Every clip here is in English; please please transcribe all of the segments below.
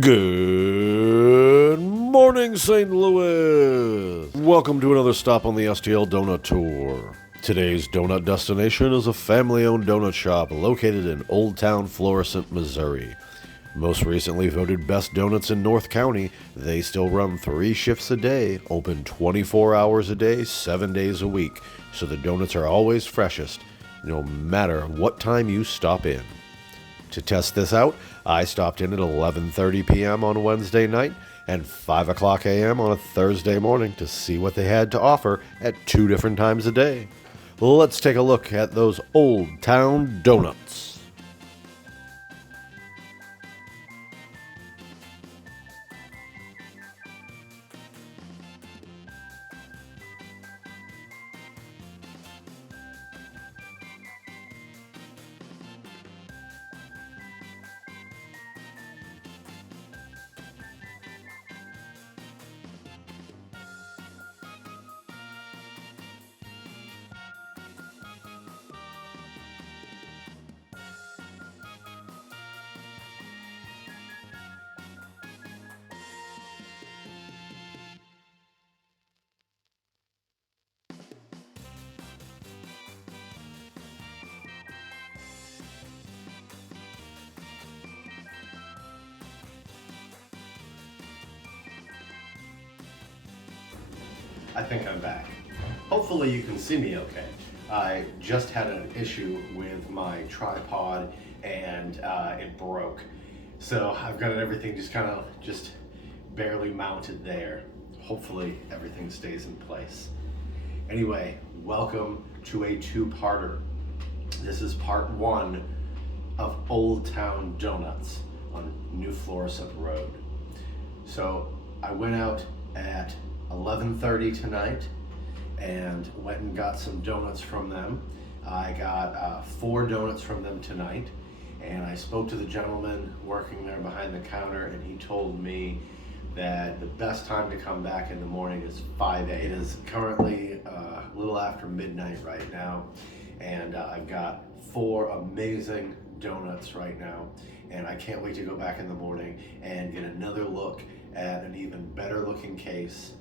Good morning, St. Louis! Welcome to another stop on the STL Donut Tour. Today's donut destination is a family-owned donut shop located in Old Town, Florissant, Missouri. Most recently voted Best Donuts in North County, they still run 3 shifts a day, open 24 hours a day, 7 days a week, so the donuts are always freshest, no matter what time you stop in. To test this out, I stopped in at 11:30 p.m. on Wednesday night and 5 o'clock a.m. on a Thursday morning to see what they had to offer at 2 different times a day. Let's take a look at those Old Town donuts. I think I'm back. Hopefully you can see me okay. I just had an issue with my tripod and it broke. So I've got everything just barely mounted there. Hopefully everything stays in place. Anyway, welcome to a 2-parter. This is part 1 of Old Town Donuts on New Florissant Road. So I went out at 11:30 tonight and went and got some donuts from them. I got 4 donuts from them tonight, and I spoke to the gentleman working there behind the counter, and he told me that the best time to come back in the morning is 5 a.m. It is currently a little after midnight right now, and I've got 4 amazing donuts right now, and I can't wait to go back in the morning and get another look at an even better looking case.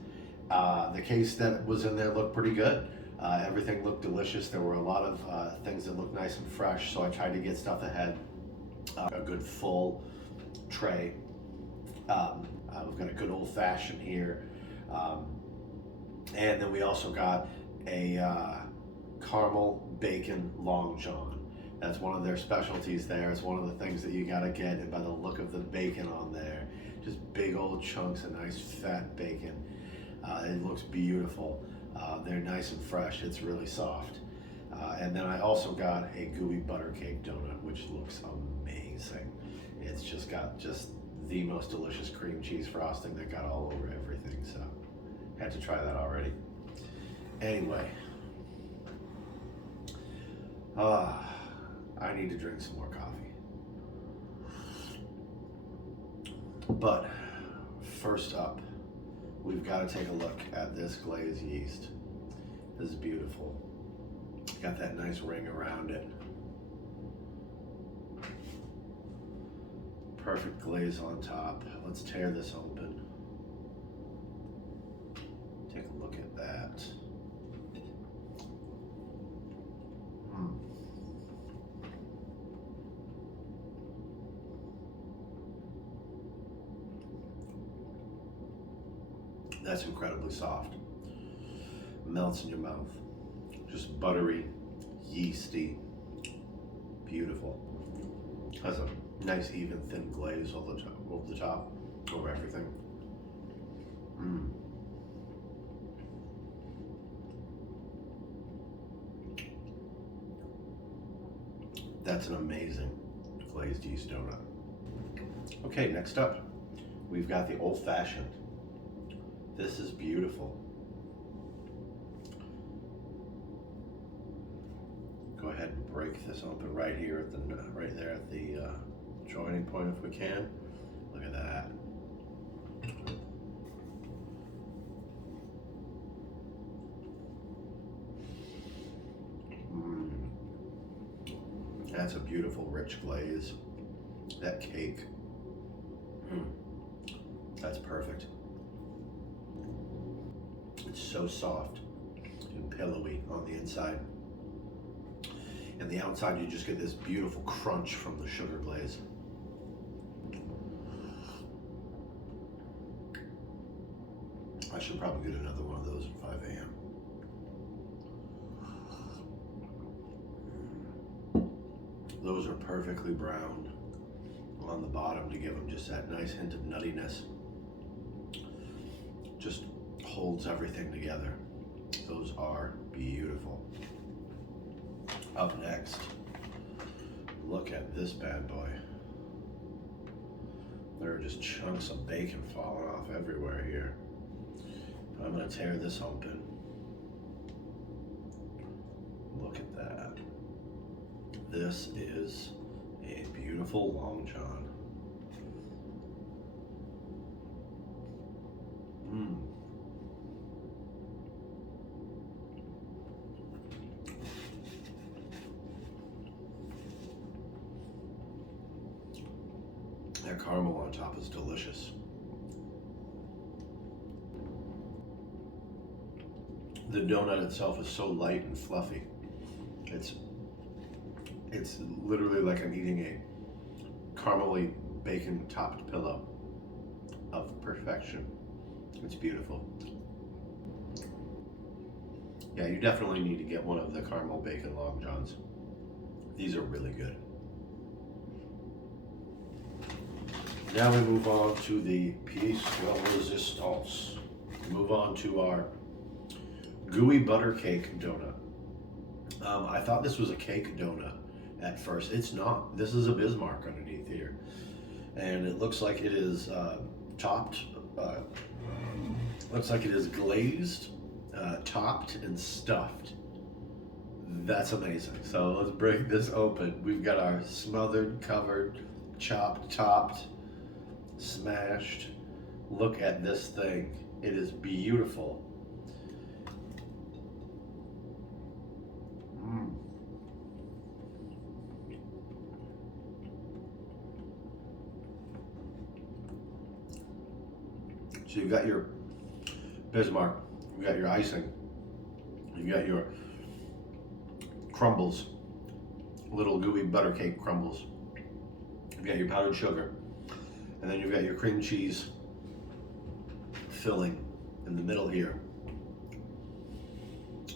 The case that was in there looked pretty good. Everything looked delicious. There were a lot of things that looked nice and fresh, so I tried to get stuff ahead. A good full tray. We've got a good old fashioned here. And then we also got a caramel bacon long john. That's one of their specialties there. It's one of the things that you gotta get, and by the look of the bacon on there, just big old chunks of nice fat bacon. It looks beautiful. They're nice and fresh. It's really soft. And then I also got a gooey butter cake donut, which looks amazing. It's just got the most delicious cream cheese frosting that got all over everything. So had to try that already. Anyway, I need to drink some more coffee. But first up, we've got to take a look at this glazed yeast. This is beautiful. Got that nice ring around it. Perfect glaze on top. Let's tear this open. Take a look at that. That's incredibly soft. Melts in your mouth. Just buttery, yeasty, beautiful. Has a nice even thin glaze over the top, over everything. That's an amazing glazed yeast donut. Okay, next up, we've got the old fashioned. This is beautiful. Go ahead and break this open right here at right there at the joining point if we can. Look at that. That's a beautiful rich glaze. That cake. perfect. It's so soft and pillowy on the inside. And the outside, you just get this beautiful crunch from the sugar glaze. I should probably get another one of those at 5 a.m. Those are perfectly browned on the bottom to give them just that nice hint of nuttiness. Just holds everything together. Those are beautiful. Up next, look at this bad boy. There are just chunks of bacon falling off everywhere here. I'm gonna tear this open. Look at that. This is a beautiful Long John. That caramel on top is delicious. The donut itself is so light and fluffy. It's literally like I'm eating a caramely bacon topped pillow of perfection. It's beautiful. Yeah, you definitely need to get one of the caramel bacon Long Johns. These are really good. Now we move on to the pièce de résistance. We move on to our gooey butter cake donut. I thought this was a cake donut at first. It's not. This is a Bismarck underneath here. And it looks like it is topped, looks like it is glazed, topped, and stuffed. That's amazing. So let's break this open. We've got our smothered, covered, chopped, topped, smashed. Look at this thing. It is beautiful. So you've got your Bismarck, you've got your icing, you've got your crumbles, little gooey butter cake crumbles. You've got your powdered sugar, and then you've got your cream cheese filling in the middle here.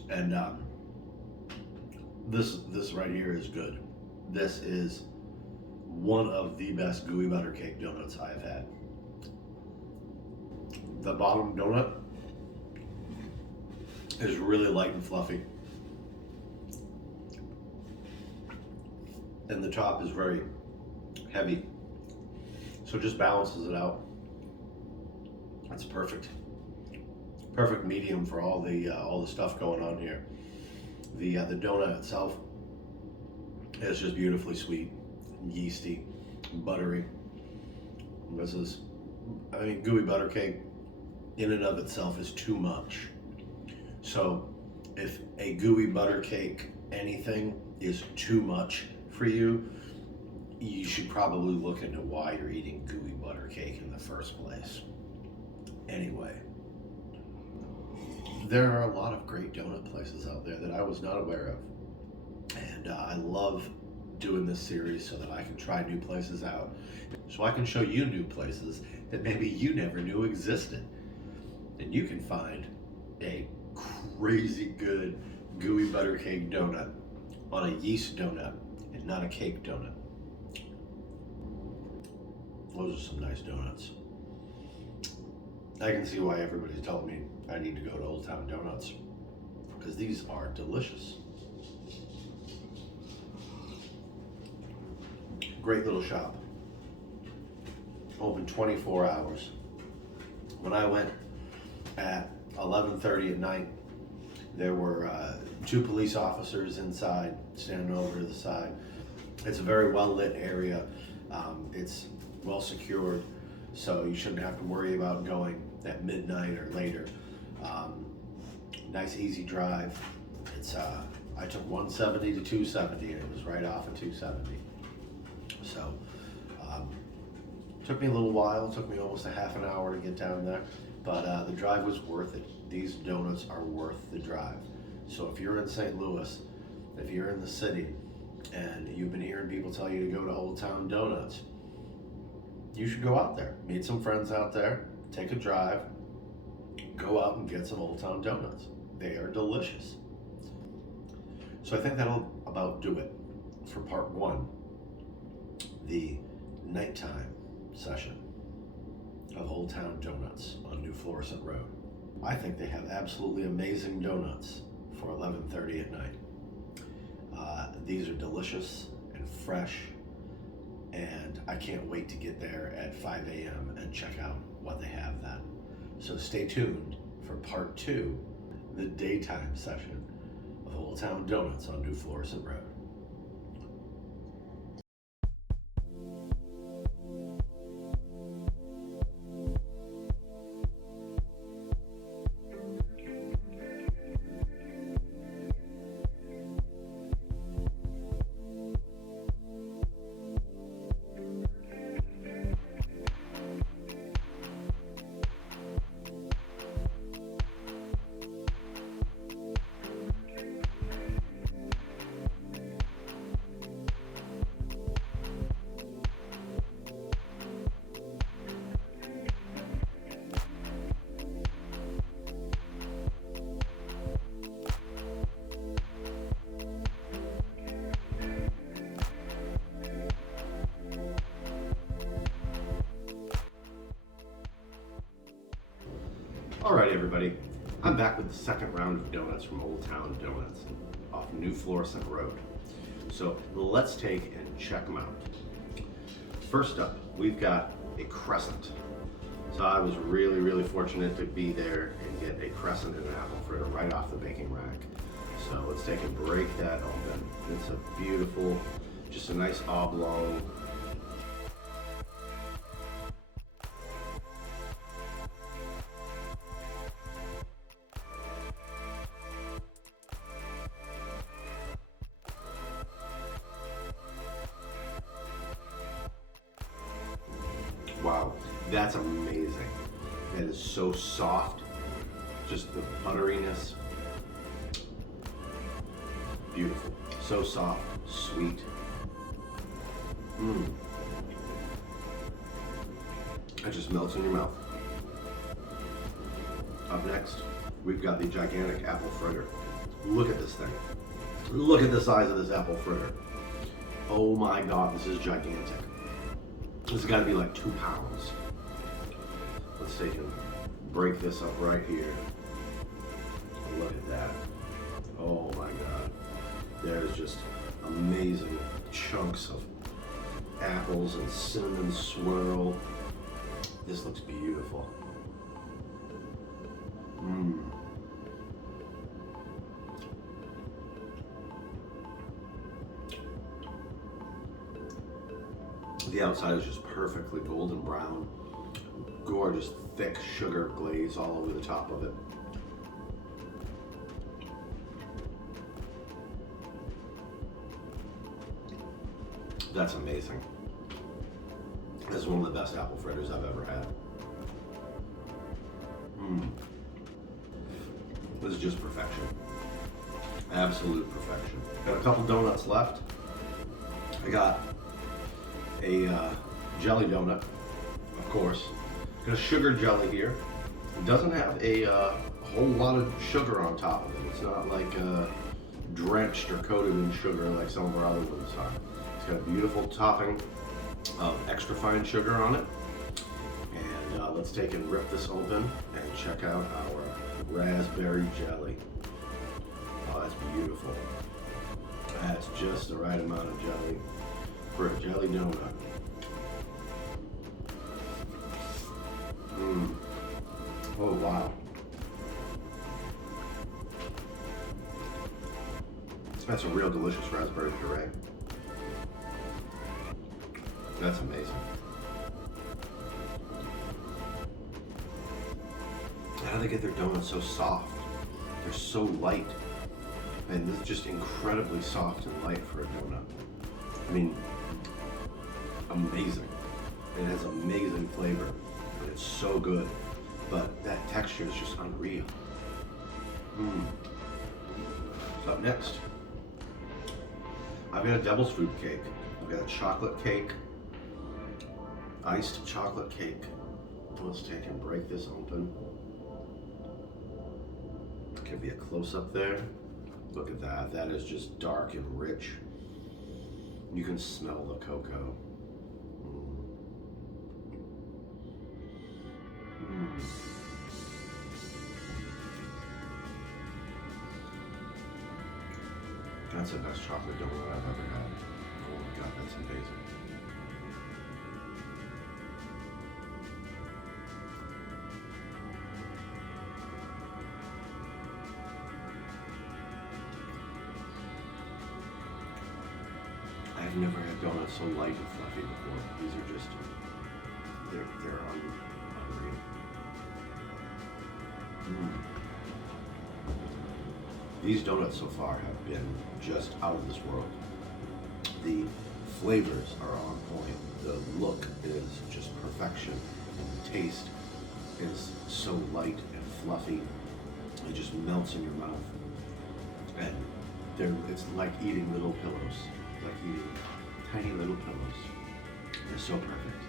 And this right here is good. This is one of the best gooey butter cake donuts I have had. The bottom donut is really light and fluffy. And the top is very heavy. So it just balances it out. That's perfect. Perfect medium for all the stuff going on here. The donut itself is just beautifully sweet, yeasty, buttery. This is, I mean, gooey butter cake in and of itself is too much. So if a gooey butter cake anything is too much for you, you should probably look into why you're eating gooey butter cake in the first place. Anyway, there are a lot of great donut places out there that I was not aware of. And I love doing this series so that I can try new places out. So I can show you new places that maybe you never knew existed. And you can find a crazy good gooey butter cake donut on a yeast donut and not a cake donut. Those are some nice donuts. I can see why everybody's telling me I need to go to Old Town Donuts, because these are delicious. Great little shop. Open 24 hours. When I went at 11:30 at night, there were 2 police officers inside standing over to the side. It's a very well lit area. It's well secured, so you shouldn't have to worry about going at midnight or later. Nice easy drive. It's I took 170 to 270 and it was right off at 270. So Took me a little while, took me almost a half an hour to get down there, but the drive was worth it. These donuts are worth the drive. So if you're in St. Louis, if you're in the city, and you've been hearing people tell you to go to Old Town Donuts, you should go out there, meet some friends out there, take a drive, go out and get some Old Town Donuts. They are delicious. So I think that'll about do it for part one, the nighttime session of Old Town Donuts on New Florissant Road. I think they have absolutely amazing donuts for 11:30 at night. These are delicious and fresh, and I can't wait to get there at 5 a.m. and check out what they have then. So stay tuned for part two, the daytime session of Old Town Donuts on New Florissant Road. All right, everybody, I'm back with the second round of donuts from Old Town Donuts off New Florissant Road. So let's take and check them out. First up, we've got a crescent. So I was really fortunate to be there and get a crescent and an apple fritter right off the baking rack. So let's take and break that open. It's a beautiful, just a nice oblong. Wow, that's amazing. That is so soft. Just the butteriness. Beautiful. So soft, sweet. It just melts in your mouth. Up next, we've got the gigantic apple fritter. Look at this thing. Look at the size of this apple fritter. Oh my God, this is gigantic. This has got to be like 2 pounds. Let's take and break this up right here. Look at that. Oh my God. There's just amazing chunks of apples and cinnamon swirl. This looks beautiful. The outside is just perfectly golden brown. Gorgeous, thick sugar glaze all over the top of it. That's amazing. This is one of the best apple fritters I've ever had. This is just perfection. Absolute perfection. Got a couple donuts left. I got a jelly donut, of course. Got a sugar jelly here. It doesn't have a whole lot of sugar on top of it. It's not like drenched or coated in sugar like some of our other ones are. It's got a beautiful topping of extra fine sugar on it. And let's take and rip this open and check out our raspberry jelly. Oh, that's beautiful. That's just the right amount of jelly for a jelly donut. Oh wow. That's a real delicious raspberry puree. That's amazing. How do they get their donuts so soft? They're so light. And this is just incredibly soft and light for a donut. I mean, amazing. It has amazing flavor. It's so good, but that texture is just unreal. Up next, I've got a devil's food cake. I've got a chocolate cake, iced chocolate cake. Let's take and break this open. Give you a close up there. Look at that. That is just dark and rich. You can smell the cocoa. That's the best chocolate donut I've ever had. Oh my God, that's amazing. I've never had donuts so light and fluffy before. These are just, they're unreal. These donuts so far have been just out of this world. The flavors are on point. The look is just perfection. And the taste is so light and fluffy. It just melts in your mouth. And it's like eating little pillows. It's like eating tiny little pillows. They're so perfect.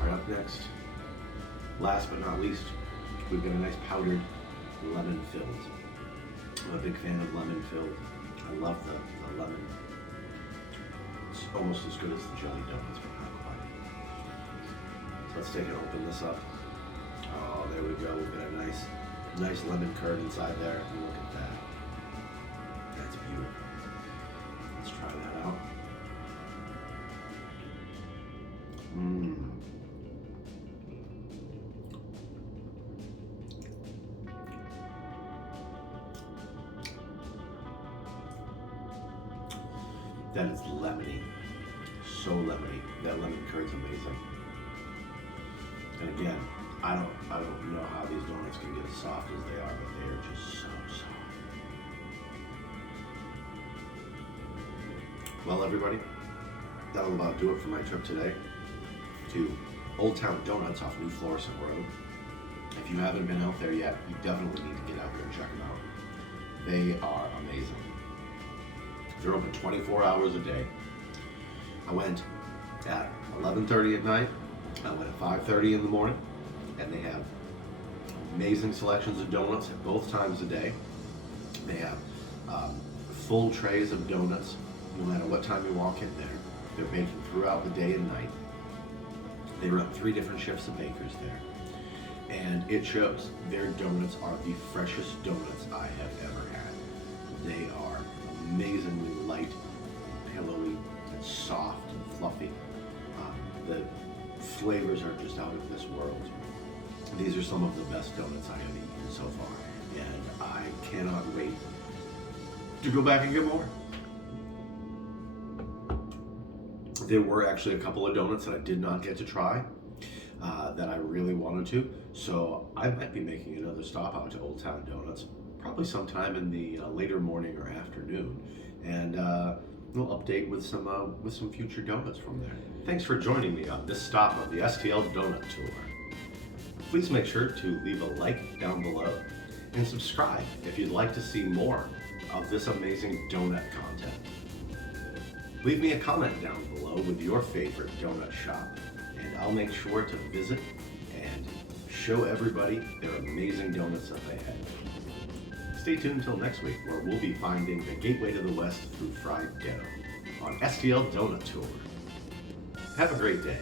All right, up next, last but not least, we've got a nice powdered lemon filled. I'm a big fan of lemon filled. I love the lemon. It's almost as good as the jelly donuts, but not quite. So let's take and open this up. Oh, there we go. We've got a nice lemon curd inside there. Look at that. That's beautiful. Let's try that out. That is lemony, so lemony. That lemon curd is amazing. And again, I don't know how these donuts can get as soft as they are, but they are just so soft. Well, everybody, that'll about do it for my trip today to Old Town Donuts off New Florissant Road. If you haven't been out there yet, you definitely need to get out here and check them out. They are amazing. They're open 24 hours a day. I went at 11:30 at night. I went at 5:30 in the morning, and they have amazing selections of donuts at both times a day. They have full trays of donuts, no matter what time you walk in there. They're baking throughout the day and night. They run 3 different shifts of bakers there, and it shows. Their donuts are the freshest donuts I have ever had. They are amazingly light, and pillowy, and soft and fluffy. The flavors are just out of this world. These are some of the best donuts I have eaten so far, and I cannot wait to go back and get more. There were actually a couple of donuts that I did not get to try that I really wanted to, so I might be making another stop out to Old Town Donuts probably sometime in the later morning or afternoon, and we'll update with some future donuts from there. Thanks for joining me on this stop of the STL Donut Tour. Please make sure to leave a like down below and subscribe if you'd like to see more of this amazing donut content. Leave me a comment down below with your favorite donut shop, and I'll make sure to visit and show everybody their amazing donuts that they have. Stay tuned until next week, where we'll be finding the gateway to the West through fried dough on STL Donut Tour. Have a great day.